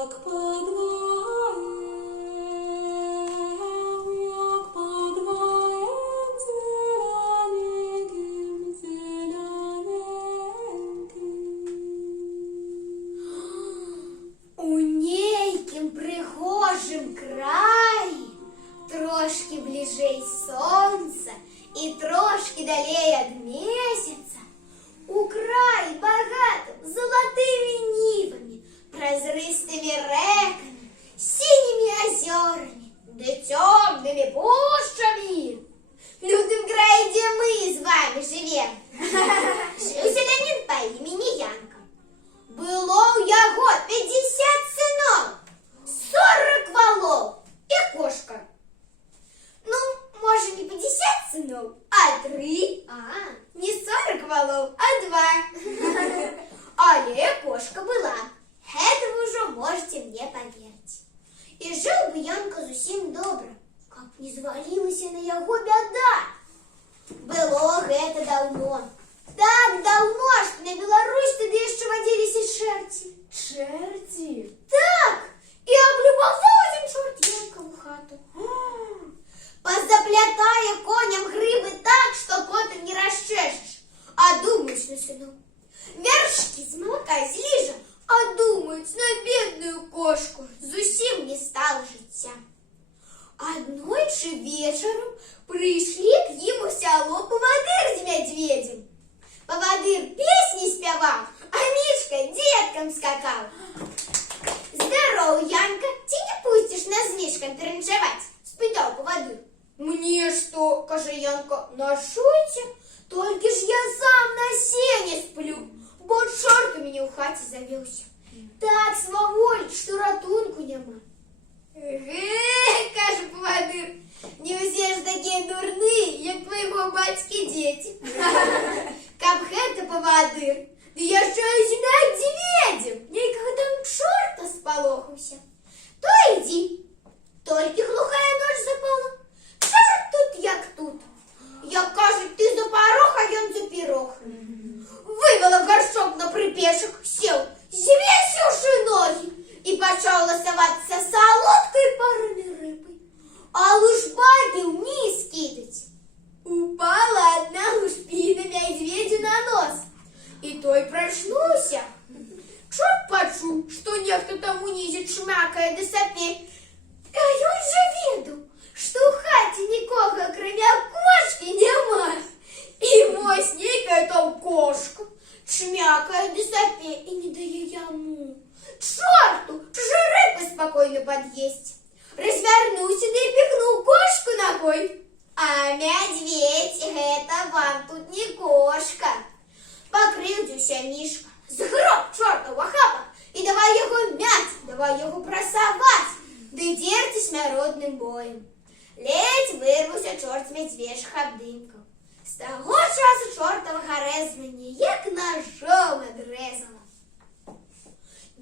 У нейкім пригожым краі, трошки бліжэй сонца і трошки далей ад месяца, у краі багатым золотымі нівамі, празрыстымі рэкамі, сінімі азёрамі ды цёмнымі пушчамі. Людым краі, дзе мы з вами жывем, жыў селянін па імені Янка. Было ў яго 50 сыноў, 40 валоў і кошка. Ну, можа, не 50 сыноў, а 3. Не 40 валоў, а 2. Але кошка была. Гэта вы ўжо можете мне паверыць. І жыў бы Янка зусім добра, каб не звалілася на яго бяда. Было гэта даўно. Так давно, что на Беларусь тады яшчэ вадзіліся чэрці. Чэрці? Так! І аблюбаваў адзін чорт Янкаву хату. Позаплятае коням грыбы так, што потым не расчэшаш. А думаюць на сыноў. Вяршкі з малака зліжа, а думаюць на бедную кошку. Зусім не стала жыцця. Аднойчы вечарам прыйшлі к ім у сяло павадыр з мядзведзем. Павадыр песні спяваў, а Мішка дзеткам скакаў. Здароў, Янка, ці не пусціш нас з Мішкам пераначаваць? Спытаў павадыр. Мне што, кажа Янка, нашуйце, толькі ж я сам на сене сплю, бо чорт у мяне ў хаце завёўся. Так сваволіць, што ратунку няма. Кажа павадыр, не ўсе ж такія дурныя, як твайго бацькі дзеці. Каб гэта павадыр, ды яшчэ з мядзведзем, нейкага там чорта спалохаўся. То ідзі, толькі глухая ноч запала. Чорт тут як тут. Як кажуць, ты за парог, а ён за пірог. Вывела гаршок на прыпешак, сеў, звесіўшы ногі, і пачаў ласавацца салодкай паранай рыбай. А лыжбаты ўніз кідаць. Упала одна лушпіна мядзведзю на нос, і той прачнуўся. Чорт пачуў, што нехта там унізе чмякае ды сапе. А ён жа ведаў, што ў хаце нікога, акрамя кошкі, няма. І вось нейкая там кошка чмякае ды сапе і не дае яму. Чорту, чужой рыбы спакойна пад'есці. Развярнуўся ды і піхнуў кошку ногой. А мядзведь, гэта вам тут не кошка. Пакрыўдзіўся Мішка, згроб чорта ў ахапах і давай яго мяць, давай яго прасаваць, ды дзерці смяротным боем. Ледзь вырваўся чорт з мядзвежых абдымкаў. З таго часу чортавага рэзання як ножом адрэзала.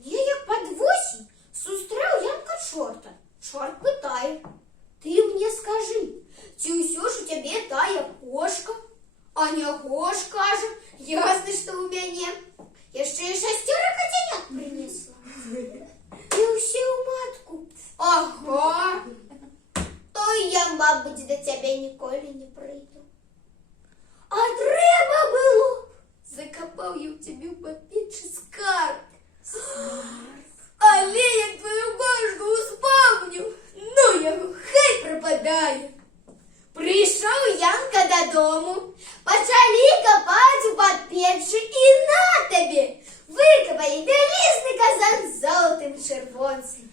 Неяк пад восень сустрэў Янка чорта. Чорт пытае: ты мне скажы, ці ўсё ж у цябе тая кошка? А нягош, кажа, ясна, што ў мяне. Яшчэ і 6 кацянят прынесла. І ўсе ў матку. Ага. То я, мабыць, да цябе ніколі не прыйду. А трэба было б. Закапаў я ў цябе ў папечы скарб. Але як твою кошку успомню, ну яго хай прападае. Прыйшоў Янка дадому, пачалі капаць у падпечы і на табе! Выкапалі вялізны казан з золатым чырвонцам.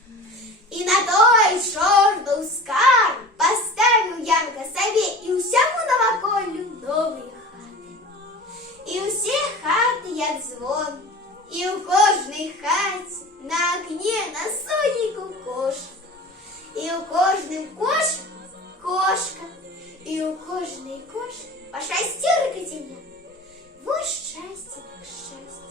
І на той чортаў скарб паставіў Янка сабе і ўсяму наваколлю новыя хаты. І ўсе хаты як звон, і ў кожнай хаце на акне на сонейку кошка. І ў кожным кошку кошка. І ў кожнай кошкі па 6 кацянят. Вось шчасце так шчасце.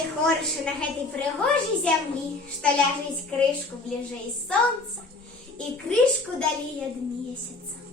будзе хораша на гэтай прыгожай зямлі, што ляжыць крышку бліжэй сонца і крышку далей ад месяца.